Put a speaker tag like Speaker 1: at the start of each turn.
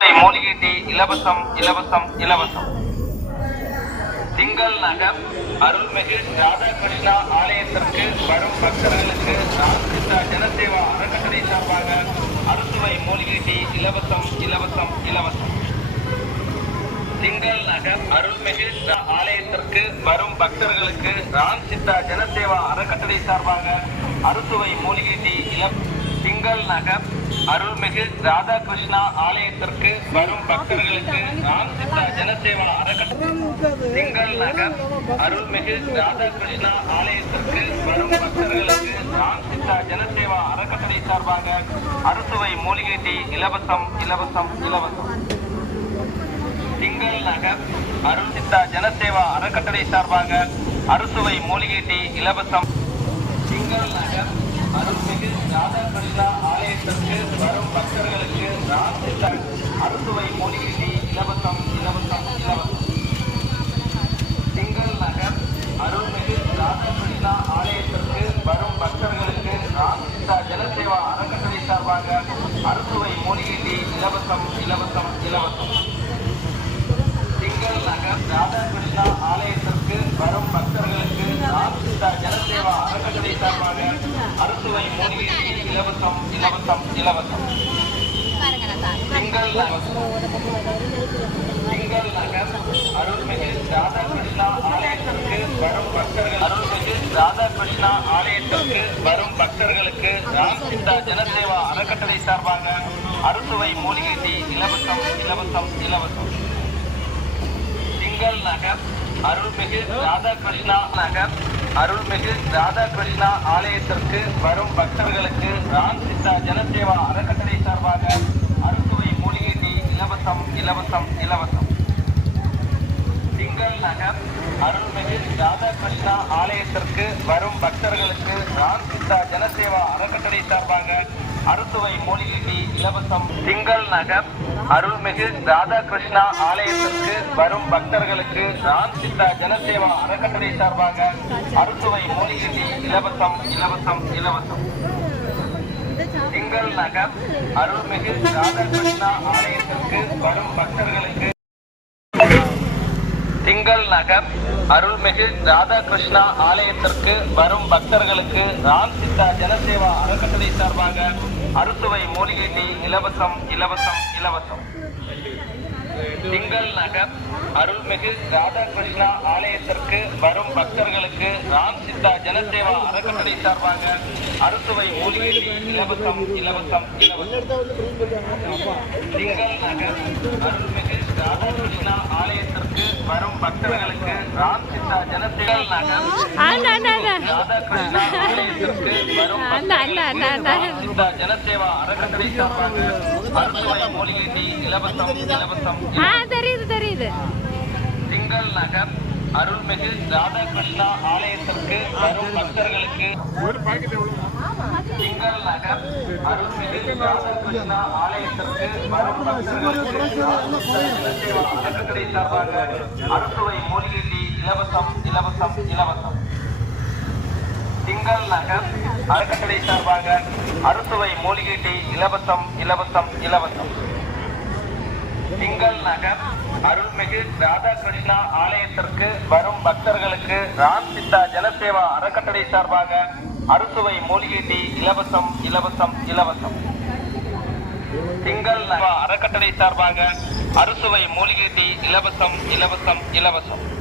Speaker 1: மூலிகை டீ இலவசம் இலவசம் இலவசம். திங்கள் நகர் அருள்மிகு ராதாகிருஷ்ணா ஆலயத்திற்கு வரும் பக்தர்களுக்கு ராமகிருஷ்ணா ஜனசேவா அறக்கட்டளை சார்பாக அறுசுவை மூலிகை டீ இலவசம் இலவசம் இலவசம். திங்கள் நகர் அருள்மிகு ஆலயத்திற்கு வரும் பக்தர்களுக்கு ராம் சித்தா ஜனசேவா அறக்கட்டளை சார்பாக அறுசுவை மூலிகை டீ இலவசம் திங்கள் நகர் அருள்மிகு ராதாகிருஷ்ணா ஆலயத்திற்கு வரும் பக்தர்களுக்கு நான் சித்தா ஜனசேவா அறக்கட்டளை திங்கள் நகர் அருள்மிகு ராதாகிருஷ்ணா ஆலயத்திற்கு வரும் பக்தர்களுக்கு நான் சித்தா ஜனசேவா அறக்கட்டளை சார்பாக அறுசுவை மூலிகை டீ இலவசம் இலவசம் இலவசம். திங்கள் நகர் அருள் சித்தா ஜனசேவா அறக்கட்டளை சார்பாக அறுசுவை மூலிகை டீ இலவசம். திங்கள் நகர் அருள் ராதாகிருஷ்ணா ஆலயத்திற்கு வரும் பக்தர்களுக்கு ராம் சித்தா அறுசுவை மூலிகை இலவசம் இலவசம் இலவசம். திங்கள் நகர் அருள்மிகு ராதாகிருஷ்ணா ஆலயத்திற்கு வரும் பக்தர்களுக்கு ராம் சித்தா ஜனசேவா அறக்கட்டளை சார்பாக அறுசுவை மூலிகை இலவசம் இலவசம் இலவசம். திங்கள் நகர் ராதாகிருஷ்ணா ஆலயத்திற்கு வரும் பக்தர்களுக்கு ராம் சித்தா ஜனசேவா அறக்கட்டளை சார்பாக அறுசுவை மூலிகை டீ இலவசம் இலவசம் இலவசம் திங்கள் நகர் திங்கள் நகர் அருள்மிகு ராதாகிருஷ்ணா ஆலயத்திற்கு வரும் அருள்மிகு ராதாகிருஷ்ணா ஆலயத்திற்கு வரும் பக்தர்களுக்கு ராம் ஜனசேவா அறக்கட்டளை சார்பாக அறுசுவை மூலிகை டீ இலவசம் இலவசம் இலவசம் திங்கள் நகர் அருள்மிகு ராதாகிருஷ்ணா நகர். அருள்மிகு ராதாகிருஷ்ணா ஆலயத்திற்கு வரும் பக்தர்களுக்கு ராம் சித்தா ஜனசேவா அறக்கட்டளை சார்பாக அறுசுவை மூலிகை டீ இலவசம் இலவசம் இலவசம். திங்கள் நகர் அருள்மிகு ராதாகிருஷ்ணா ஆலயத்திற்கு வரும் பக்தர்களுக்கு ராம் சித்தா ஜனசேவா அறக்கட்டளை சார்பாக அறுசுவை மூலிகை இலவசம். திங்கள் நகர் அருள்மிகு ராதாகிருஷ்ணா ஆலயத்திற்கு வரும் பக்தர்களுக்கு ராம் சித்தா ஜனசேவா அறக்கட்டளை சார்பாக அறுசுவை மூலிகை இலவசம் இலவசம் இலவசம். திங்கள் நகர் அருள்மிகு ராதாகிருஷ்ணா ஆலயத்திற்கு வரும் பக்தர்களுக்கு திங்கள் நகர் அருள்மிகு ராதாகிருஷ்ணா ஆலயத்திற்கு வரும் பக்தர்களுக்கு ராம் சித்தா ஜனசேவா அறக்கட்டளை சார்பாக அறுசுவை மூலிகை டீ இலவசம் இலவசம் இலவசம். திங்கள் நகர் அருள்மிகு ராதாகிருஷ்ணா ஆலயத்திற்கு வரும் பக்தர்களுக்கு ராம் சித்தா ஜனசேவா அறக்கட்டளை சார்பாக அறுசுவை மூலிகை டீ இலவசம் இலவசம் இலவசம். திங்கள் நகர் அருள்மிகு ராதாகிருஷ்ணா ஆலயத்திற்கு வரும் பக்தர்களுக்கு ராம் சித்தா ஜனசேகர் நகர் சித்தா ஜனசேவா அறக்கட்டளை சார்பாக மூலிகை டீ இலவசம்
Speaker 2: தெரியுது தெரியுது.
Speaker 1: திங்கள் நகர் அருள்மிகு ராதாகிருஷ்ணா ஆலயத்திற்கு வரும் பக்தர்களுக்கு திங்கள் நகர் அருள்மிகு ராதாகிருஷ்ணா ஆலயத்திற்கு வரும் பக்தர்களுக்கு சார்பாக அறுசுவை மூலிகை இலவசம் இலவசம் இலவசம் திங்கள் நகர் அறக்கட்டளை சார்பாக அறுசுவை மூலிகை இலவசம் இலவசம் இலவசம் திங்கள் நகர் அருள்மிகு ராதாகிருஷ்ணா ஆலயத்திற்கு வரும் பக்தர்களுக்கு ராம் சித்தா ஜனசேவா அறக்கட்டளை சார்பாக அறுசுவை மூலிகை இலவசம் இலவசம் இலவசம். திங்கள் நகர் அறக்கட்டளை சார்பாக அறுசுவை மூலிகை இலவசம் இலவசம் இலவசம்.